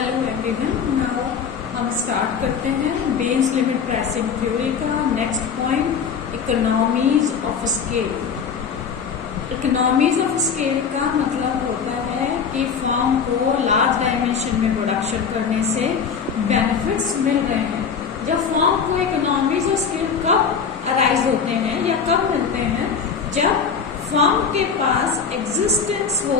Hello everyone, now हम start करते हैं बेन्स लिमिट प्राइसिंग थ्योरी का next point, economies of scale. Economies of scale का मतलब होता है कि फर्म को लार्ज डायमेंशन में प्रोडक्शन करने से बेनिफिट्स मिल रहे हैं। जब फर्म को इकोनॉमीज ऑफ स्केल कब अराइज होते हैं या कब मिलते हैं, जब फर्म के पास एग्जिस्टेंस हो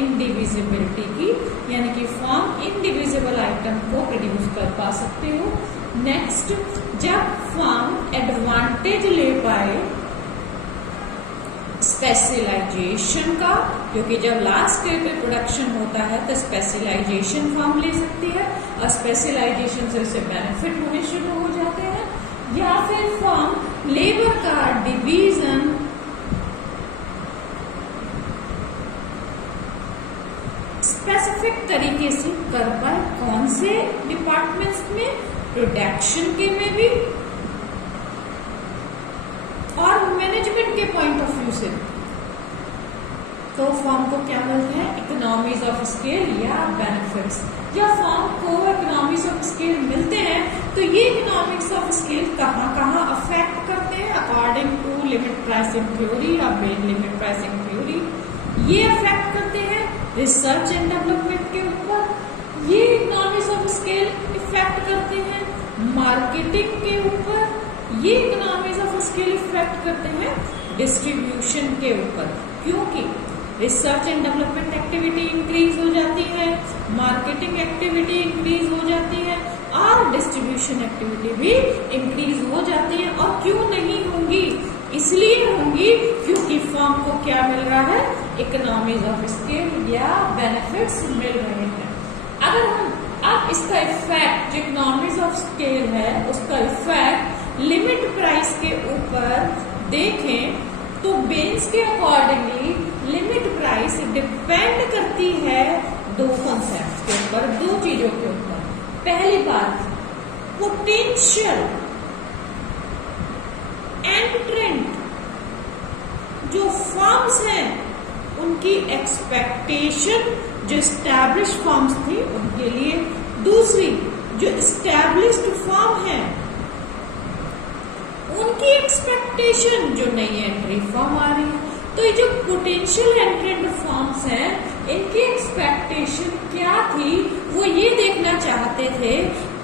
इंडिविजिबिलिटी की, यानी कि फर्म इंडिविजिबल आइटम को प्रोड्यूस कर पा सकते हो। नेक्स्ट, जब फर्म एडवांटेज ले पाए स्पेशलाइजेशन का, क्योंकि जब लार्ज स्केल पे प्रोडक्शन होता है तो स्पेशलाइजेशन फर्म ले सकती है और स्पेशलाइजेशन से उसे बेनिफिट होने शुरू हो जाते हैं। या फिर फर्म लेबर का डिवीजन स्पेसिफिक तरीके से कर पाए, कौन से डिपार्टमेंट्स में, प्रोडक्शन के में भी और मैनेजमेंट के पॉइंट ऑफ व्यू से। तो फर्म को क्या मिलता है? इकोनॉमीज ऑफ स्केल या बेनिफिट्स। जब फर्म को इकोनॉमीज ऑफ स्केल मिलते हैं तो ये इकोनॉमिक्स ऑफ स्केल कहाँ कहाँ अफेक्ट करते हैं according to limit pricing theory या बेन लिमिट प्राइसिंग थ्योरी। ये अफेक्ट करते हैं रिसर्च एंड डेवलपमेंट के ऊपर, ये इकोनॉमिक्स ऑफ स्केल इफेक्ट करते हैं मार्केटिंग के ऊपर, ये इकोनॉमिक्स ऑफ स्केल इफेक्ट करते हैं डिस्ट्रीब्यूशन के ऊपर, क्योंकि research and development activity increase हो जाती है, मार्केटिंग एक्टिविटी इंक्रीज हो जाती है और डिस्ट्रीब्यूशन एक्टिविटी भी इंक्रीज हो जाती है। और क्यों नहीं होंगी? इसलिए होंगी क्योंकि फर्म को क्या मिल रहा है? इकोनॉमीज ऑफ स्केल या बेनिफिट्स मिल रहे हैं। अगर हम अब इसका इफेक्ट जो इकोनॉमीज ऑफ स्केल है उसका इफेक्ट लिमिट प्राइस के ऊपर देखें तो बेन्स के अकॉर्डिंगली लिमिट प्राइस डिपेंड करती है दो कॉन्सेप्ट के ऊपर, दो चीजों के ऊपर। पहली बात, पोटेंशियल एंट्रेंट जो फर्म्स हैं उनकी एक्सपेक्टेशन जो एस्टैब्लिश फर्म्स थी उनके लिए। दूसरी, जो एस्टैब्लिश्ड फर्म है उनकी एक्सपेक्टेशन जो नई एंट्री फर्म आ रही है। तो ये जो पोटेंशियल एंट्रेंट फर्म्स हैं इनकी एक्सपेक्टेशन क्या थी? वो ये देखना चाहते थे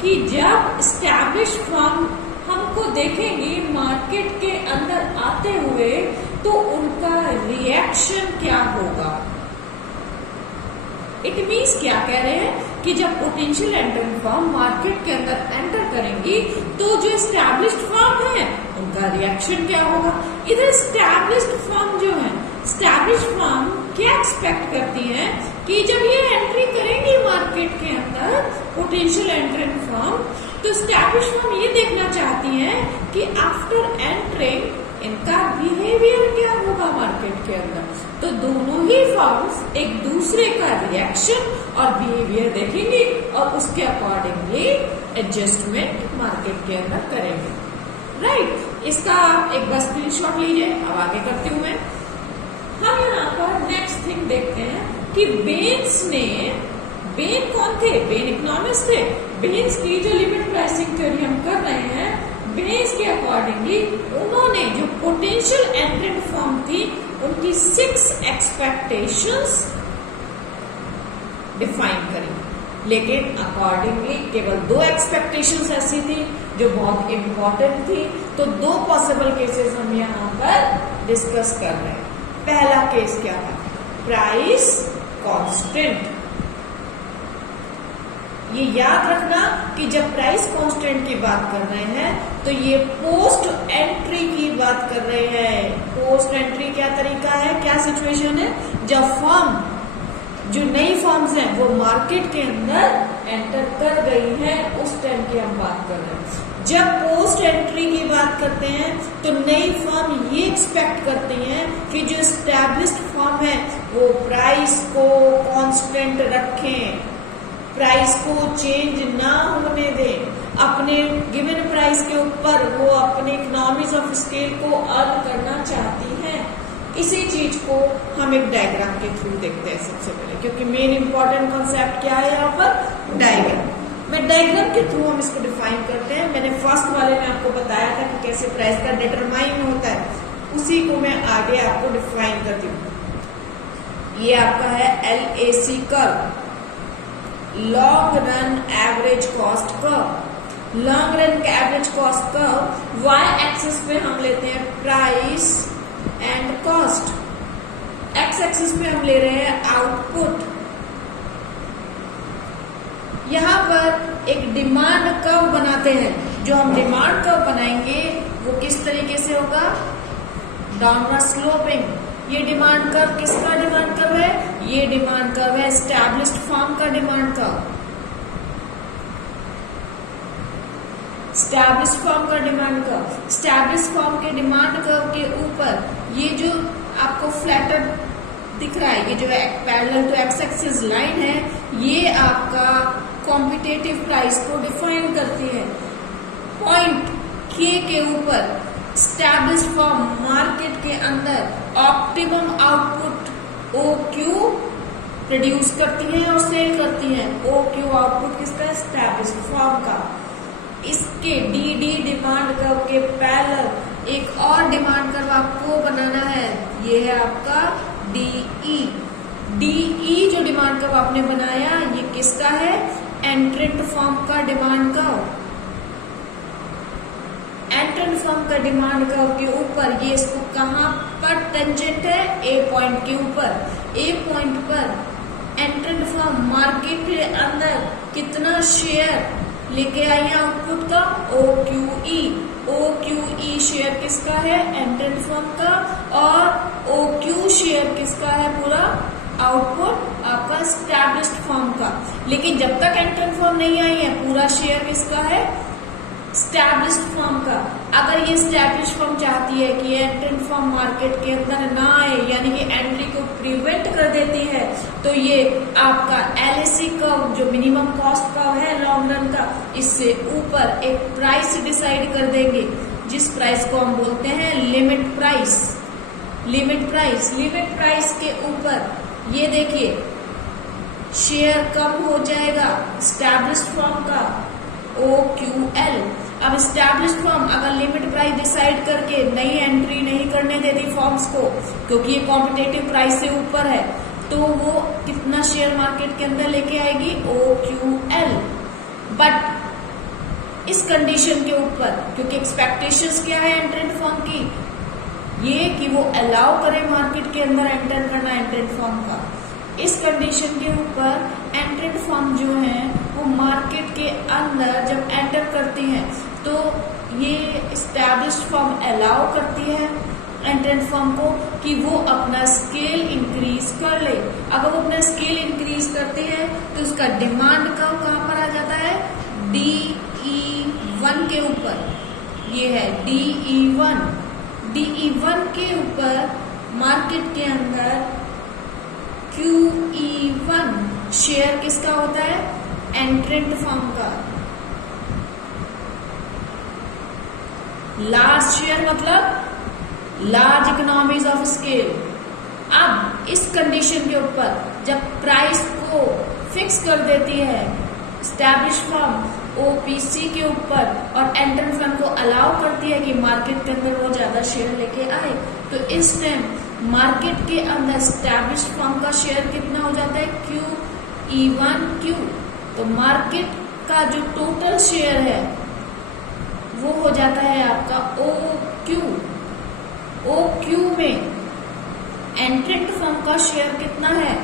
कि जब एस्टैब्लिश फर्म हमको देखेंगी मार्केट के अंदर आते हुए तो उनका रिएक्शन क्या होगा। इट मीन्स क्या कह रहे हैं कि जब पोटेंशियल एंट्रेंट फर्म मार्केट के अंदर एंटर करेंगी तो जो एस्टैब्लिश्ड फर्म है उनका रिएक्शन क्या होगा। इधर एस्टैब्लिश्ड फर्म जो है, एस्टैब्लिश्ड फर्म क्या एक्सपेक्ट करती है कि जब ये एंट्री करेंगी मार्केट के अंदर पोटेंशियल एंट्रेंट फर्म, तो एस्टैब्लिश फर्म ये देखना चाहती है कि आफ्टर एंट्रिंग इनका बिहेवियर क्या होगा मार्केट के अंदर। तो दोनों ही फर्म्स एक दूसरे का रिएक्शन और बिहेवियर देखेंगे और उसके अकॉर्डिंगली एडजस्टमेंट मार्केट के अंदर करेंगे। राइट, इसका आप एक बार स्क्रीनशॉट लीजिए। अब आगे करती हूँ मैं। हम यहाँ पर नेक्स्ट थिंग देखते हैं कि बेन्स ने, बेन कौन थे? बेन इकोनॉमिस्ट थे। बेन्स की जो लिमिट प्राइसिंग थ्योरी हम कर रहे हैं, बेन्स के अकॉर्डिंगली उन्होंने जो पोटेंशियल एंट्रेंट फर्म थी उनकी 6 एक्सपेक्टेशंस डिफाइन करी, लेकिन अकॉर्डिंगली केवल 2 एक्सपेक्टेशंस ऐसी थी जो बहुत इंपॉर्टेंट थी। तो 2 पॉसिबल केसेस हम यहाँ पर डिस्कस कर रहे हैं। पहला केस क्या था? Price constant. ये याद रखना कि जब प्राइस कांस्टेंट की बात कर रहे हैं तो ये पोस्ट एंट्री की बात कर रहे हैं। पोस्ट एंट्री क्या तरीका है, क्या सिचुएशन है? जब फर्म, जो नई फर्म्स हैं वो मार्केट के अंदर एंटर कर गई है, उस टाइम की हम बात कर रहे हैं। जब पोस्ट एंट्री की बात करते हैं तो नई फर्म ये एक्सपेक्ट करती हैं कि जो एस्टैब्लिश्ड फर्म है वो प्राइस को कांस्टेंट रखें, प्राइस को चेंज ना होने दें, अपने गिवन प्राइस के ऊपर वो अपने इकोनॉमीज ऑफ स्केल को अर्न करना चाहती हैं। इसी चीज को हम एक डायग्राम के थ्रू देखते हैं सबसे पहले, क्योंकि मेन इंपॉर्टेंट कॉन्सेप्ट क्या है यहाँ पर? डायग्राम। मैं डायग्राम के थ्रू हम इसको डिफाइन करते हैं। मैंने फर्स्ट वाले में आपको बताया था कि कैसे प्राइस का डिटरमाइन होता है, उसी को मैं आगे आपको डिफाइन करती हूँ। ये आपका है LAC curve, long run average cost curve. Long run का average cost curve y axis पे हम लेते हैं price and cost, x axis पे हम ले रहे हैं आउटपुट। यहाँ पर एक डिमांड कर्व बनाते हैं। जो हम डिमांड कर्व बनाएंगे वो किस तरीके से होगा, डाउनवर्ड स्लोपिंग। ये डिमांड कर्व किसका डिमांड कर्व है, ये डिमांड कर्व है एस्टैब्लिश्ड फर्म का डिमांड कर्व। एस्टैब्लिश्ड फर्म का डिमांड कर्व, एस्टैब्लिश्ड फर्म के डिमांड कर्व के ऊपर ये जो आपको फ्लैटर दिख रहा है, ये जो parallel to X axis line है, ये आपका कॉम्पिटिटिव प्राइस को डिफाइन करती है। पॉइंट K के ऊपर एस्टैब्लिश्ड फर्म मार्केट के अंदर ऑप्टिमम आउटपुट OQ प्रोड्यूस करती है और सेल करती है। OQ आउटपुट किसका, एस्टैब्लिश्ड फर्म का। इसके DD डिमांड कर्व के पैरेलल एक और डिमांड कर्व आपको बनाना है, ये है आपका DE। DE जो डिमांड कर्व आपने बनाया ये किसका है, एंट्रेंट फर्म का डिमांड कर्व। एंट्रेंट फर्म का डिमांड कर्व के ऊपर ये इसको कहां पर टेंजेंट है, A पॉइंट के ऊपर। A पॉइंट पर एंट्रेंट फर्म मार्केट के अंदर कितना शेयर लेके आई है आउटपुट का, OQE। OQE शेयर किसका है, एंट्रेंट फर्म का, और OQ शेयर किसका है, पूरा आउटपुट आपका एस्टैब्लिश्ड फर्म का। लेकिन जब तक एंट्रेंट फर्म नहीं आई है पूरा शेयर किसका है, एस्टैब्लिश्ड फर्म का। अगर ये एस्टैब्लिश्ड फर्म चाहती है कि एंट्रेंट फर्म मार्केट के अंदर ना आए, यानी कि एंट्री को प्रिवेंट कर देती है, तो ये आपका LAC कर्व जो मिनिमम कॉस्ट कर्व है लॉन्ग रन का, इससे ऊपर एक प्राइस डिसाइड कर देंगे, जिस प्राइस को हम बोलते हैं limit price. Limit price, limit price के ऊपर ये देखिए शेयर कम हो जाएगा एस्टैब्लिश्ड फर्म का, OQL। अब एस्टैब्लिश्ड फर्म अगर लिमिट प्राइस डिसाइड करके नई एंट्री नहीं करने देती फर्म्स को, क्योंकि ये कॉम्पिटिटिव प्राइस से ऊपर है, तो वो कितना शेयर मार्केट के अंदर लेके आएगी, OQL। बट इस कंडीशन के ऊपर, क्योंकि एक्सपेक्टेशंस क्या है एंट्रेंट फर्म की, ये कि वो अलाउ करे मार्केट के अंदर एंटर करना एंट्रेंट फर्म का। इस कंडीशन के ऊपर एंट्रेंट फर्म जो है वो मार्केट के अंदर जब एंटर करती हैं तो ये एस्टैब्लिश्ड फर्म अलाउ करती है एंट्रेंट फर्म को कि वो अपना स्केल इंक्रीज कर ले। अगर वो अपना स्केल इंक्रीज करते हैं तो उसका डिमांड कर्व कहाँ पर आ जाता है, DE1 के ऊपर। ये है DE1। DE1 के ऊपर मार्केट के अंदर QE1 शेयर किसका होता है, एंट्रेंट फर्म का। लार्ज शेयर मतलब लार्ज इकोनॉमीज ऑफ स्केल। अब इस कंडीशन के ऊपर जब प्राइस को फिक्स कर देती है एस्टैब्लिश्ड फर्म OPC के ऊपर और एंट्रेंट फर्म को अलाउ करती है कि मार्केट के अंदर वो ज्यादा शेयर लेके आए, तो इस टाइम मार्केट के अंदर एस्टैब्लिश्ड फर्म का शेयर कितना हो जाता है, QE1Q। तो मार्केट का जो टोटल शेयर है वो हो जाता है आपका OQ। OQ में एंट्रेंट फर्म का शेयर कितना है,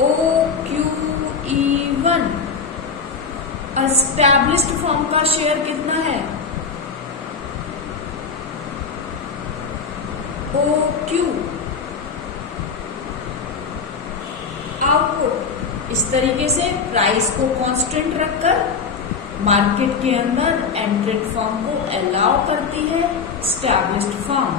OQE1। एस्टैब्लिश्ड फर्म का शेयर कितना है, OQ। आउटपुट इस तरीके से प्राइस को कांस्टेंट रखकर मार्केट के अंदर एंट्रेंट फर्म को अलाउ करती है एस्टैब्लिश्ड फर्म।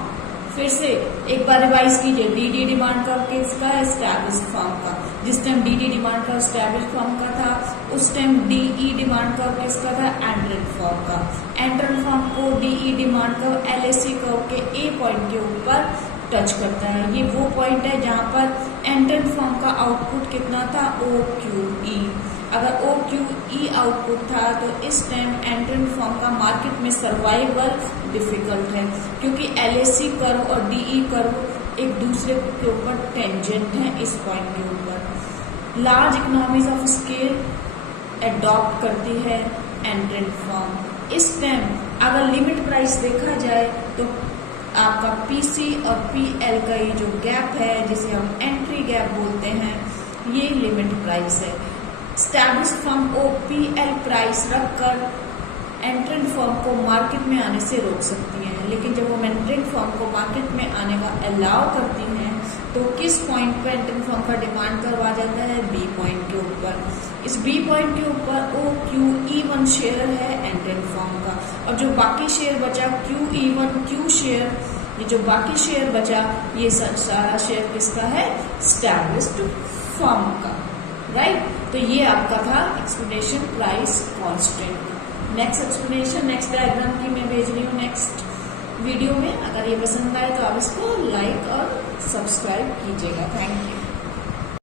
फिर से एक बार रिवाइज कीजिए, DD डिमांड कर्व किसका है, एस्टैब्लिश्ड फर्म का। जिस time DD demand curve established firm का था उस टाइम DE डिमांड कर्व किसका था, एंट्रेंट फर्म का। एंट्रेंट फर्म को DE demand curve LAC curve के A पॉइंट के ऊपर टच करता है। ये वो पॉइंट है जहाँ पर एंट्रेंट फर्म का आउटपुट कितना था, OQE। अगर OQE आउटपुट था तो इस टाइम एंट्रेंट फर्म का मार्केट में सर्वाइवल डिफिकल्ट है, क्योंकि LAC कर्व और DE कर्व एक दूसरे के ऊपर टेंजेंट है। इस पॉइंट के ऊपर large economies of scale adopt करती है एंट्रेंट फर्म। इस टाइम अगर लिमिट प्राइस देखा जाए तो आपका PC और PL का ये जो गैप है, जिसे हम एंट्री गैप बोलते हैं, ये लिमिट प्राइस है। स्टैब्लिश्ड फर्म OPL प्राइस रखकर एंट्रेंट फर्म को मार्केट में आने से रोक सकती हैं, लेकिन जब वो एंट्रेंट फर्म को मार्केट में आने का अलाउ करती हैं तो किस पॉइंट पर एंट्रेंट फर्म का डिमांड करवा जाता है, B पॉइंट के ऊपर। इस B पॉइंट के ऊपर OQE1 शेयर है एंट्रेंट फर्म का, और जो बाकी शेयर बचा QE1 Q शेयर, ये जो बाकी शेयर बचा ये सारा शेयर किसका है, स्टैब्लिश्ड फर्म का, राइट। तो ये आपका था explanation price constant. Next explanation next diagram की मैं भेज रही हूँ नेक्स्ट वीडियो में। अगर ये पसंद आए तो आप इसको लाइक और सब्सक्राइब कीजिएगा। Thank you.